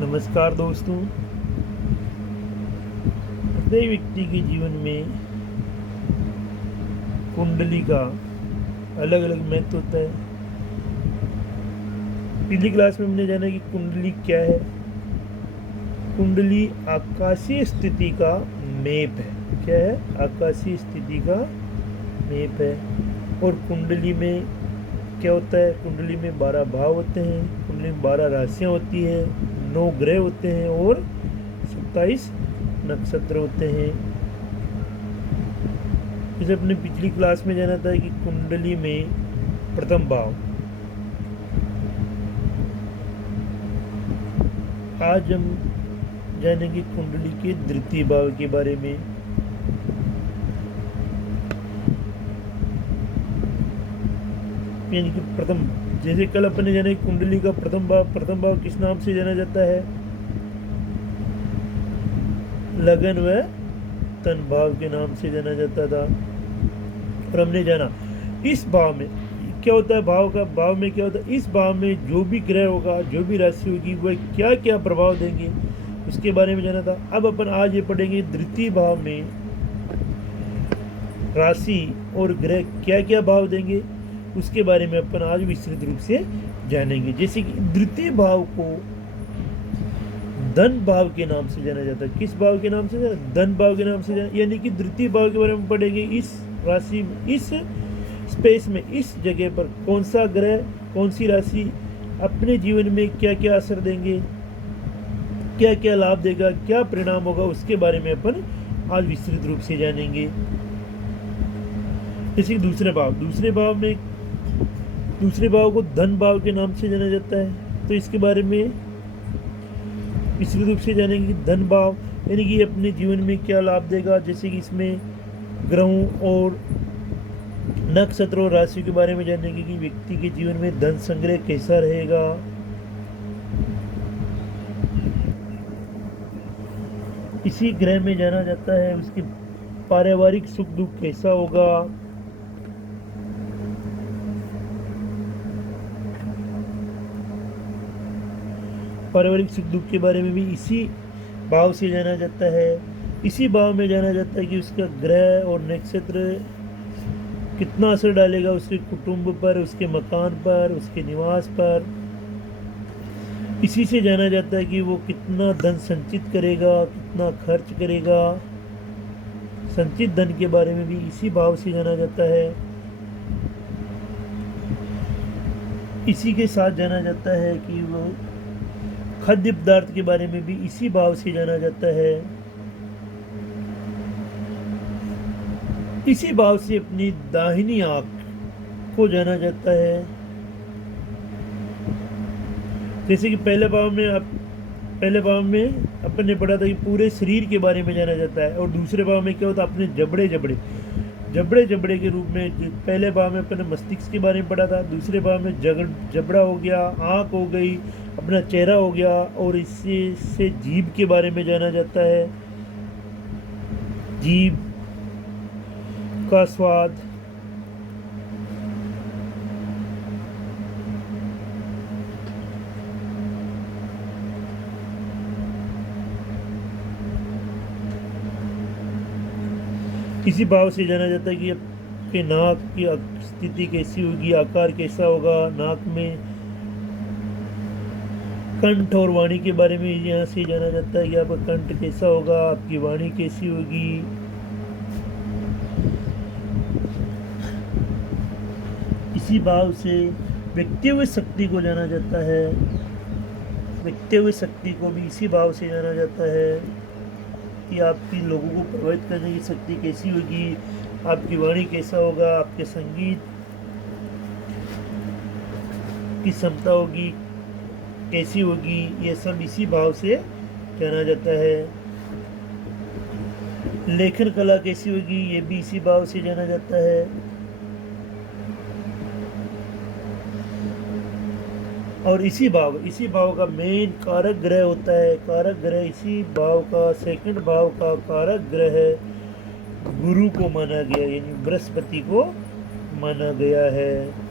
नमस्कार दोस्तों। प्रत्येक व्यक्ति के जीवन में कुंडली का अलग अलग महत्व होता है। पिछली क्लास में हमने जाना कि कुंडली क्या है। कुंडली आकाशीय स्थिति का मैप है। क्या है? आकाशीय स्थिति का मैप है। और कुंडली में क्या होता है? कुंडली में 12 भाव होते हैं। कुंडली में 12 राशियाँ होती है, 9 ग्रह होते हैं और 27 नक्षत्र होते हैं। जैसे अपने पिछली क्लास में जाना था कि कुंडली में प्रथम भाव। आज हम जानेंगे कुंडली के द्वितीय भाव के बारे में। यानी कि प्रथम, जैसे कल अपने जाने कुंडली का प्रथम भाव किस नाम से जाना जाता है? लगन व तन भाव के नाम से जाना जाता था। और हमने जाना इस भाव में क्या होता है। भाव में क्या होता है? इस भाव में जो भी ग्रह होगा, जो भी राशि होगी, वह क्या क्या प्रभाव देंगे, उसके बारे में जाना था। अब अपन आज ये पढ़ेंगे द्वितीय भाव में राशि और ग्रह क्या क्या भाव देंगे, उसके बारे में अपन आज विस्तृत रूप से जानेंगे। जैसे कि द्वितीय भाव को धन भाव के नाम से जाना जाता है। किस भाव के नाम से जाना? धन भाव के नाम से जाना। यानी कि द्वितीय भाव के बारे में पढ़ेंगे। इस राशि, इस स्पेस में, इस जगह पर कौन सा ग्रह, कौन सी राशि अपने जीवन में क्या क्या असर देंगे, क्या क्या लाभ देगा, क्या परिणाम होगा, उसके बारे में अपन आज विस्तृत रूप से जानेंगे। जैसे दूसरे भाव को धन भाव के नाम से जाना जाता है। तो इसके बारे में विस्तृत रूप से जानेंगे। धन भाव यानी कि अपने जीवन में क्या लाभ देगा। जैसे कि इसमें ग्रहों और नक्षत्रों और राशि के बारे में जानेंगे कि व्यक्ति के जीवन में धन संग्रह कैसा रहेगा, इसी ग्रह में जाना जाता है। उसके पारिवारिक सुख दुख कैसा होगा, पारिवारिक सुख दुख के बारे में भी इसी भाव से जाना जाता है। इसी भाव में जाना जाता है कि उसका ग्रह और नक्षत्र कितना असर डालेगा उसके कुटुंब पर, उसके मकान पर, उसके निवास पर। इसी से जाना जाता है कि वो कितना धन संचित करेगा, कितना खर्च करेगा। संचित धन के बारे में भी इसी भाव से जाना जाता है। इसी के साथ जाना जाता है कि वो खाद्य पदार्थ के बारे में भी इसी भाव से जाना जाता है। इसी भाव से अपनी दाहिनी आंख को जाना जाता है। जैसे कि पहले भाव में अपन ने पढ़ा था कि पूरे शरीर के बारे में जाना जाता है। और दूसरे भाव में क्या होता है? अपने जबड़े के रूप में। पहले भाव में अपन ने मस्तिष्क के बारे में पढ़ा था। दूसरे भाव में जबड़ा हो गया, आंख हो गई, अपना चेहरा हो गया। और इससे जीभ के बारे में जाना जाता है। जीभ का स्वाद, इसी भाव से जाना जाता है कि आपके नाक की स्थिति कैसी होगी, आकार कैसा होगा, नाक में कंठ और वाणी के बारे में यहाँ से जाना जाता है कि आपका कंठ कैसा होगा, आपकी वाणी कैसी होगी। इसी भाव से व्यक्तित्व शक्ति को जाना जाता है। व्यक्तित्व शक्ति को भी इसी भाव से जाना जाता है कि आपकी लोगों को प्रभावित करने की शक्ति कैसी होगी, आपकी वाणी कैसा होगा, आपके संगीत की क्षमता होगी कैसी होगी। ये सब इसी भाव से जाना जाता है। लेखन कला कैसी होगी, ये भी इसी भाव से जाना जाता है। और इसी भाव का मेन कारक ग्रह होता है। कारक ग्रह इसी भाव का, सेकंड भाव का कारक ग्रह है, गुरु को माना गया, यानी बृहस्पति को माना गया है।